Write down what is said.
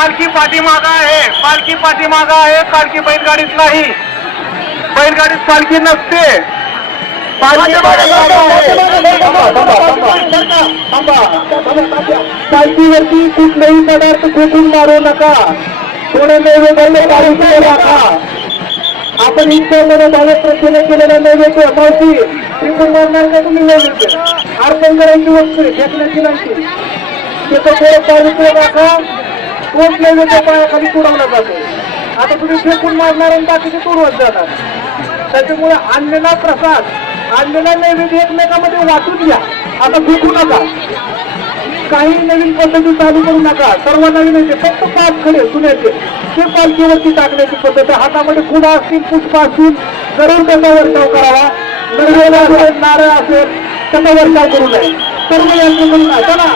पालखी पाठीमागं आहे, पालखी पाठीमागं आहे. पालखी बैलगाडीत नाही, बैलगाडीत पालखी नसते. पालखीवरती कुठलेही पदार्थ फेकून मारू नका. थोडे नैवेद्य राखा. आपण इतक्या मनोभावे प्रश्न केलेला नैवेद्य मावशी फेकून मारणार का तुम्ही? नैवेद्य अर्पण करायची वस्तू फेकण्याची नाही. त्याचं थोडं पावित्र्य राखा. तोच नैवेद्य पायाखाली तुडवला जातो. आता तुम्ही फेकून मारणार आणि बाकीचे तुडवत जातात. त्याच्यामुळे आणलेला प्रसाद, आणलेला नैवेद्य एकमेकांमध्ये वाटून घ्या. आता फेकू नका. काही नवीन पद्धती चालू करू नका. सर्व नवीन येते, फक्त 5 खडे सुन्याचे ते पालखीवरती टाकण्याची पद्धत. हातामध्ये फुलं असतील, पुष्प असतील, जरूर त्याचा वर्षाव करावा. नरवेला असेल, नारळ असेल, त्याचा वर्षाव करू नये. सर्व यांचं करू नये. चला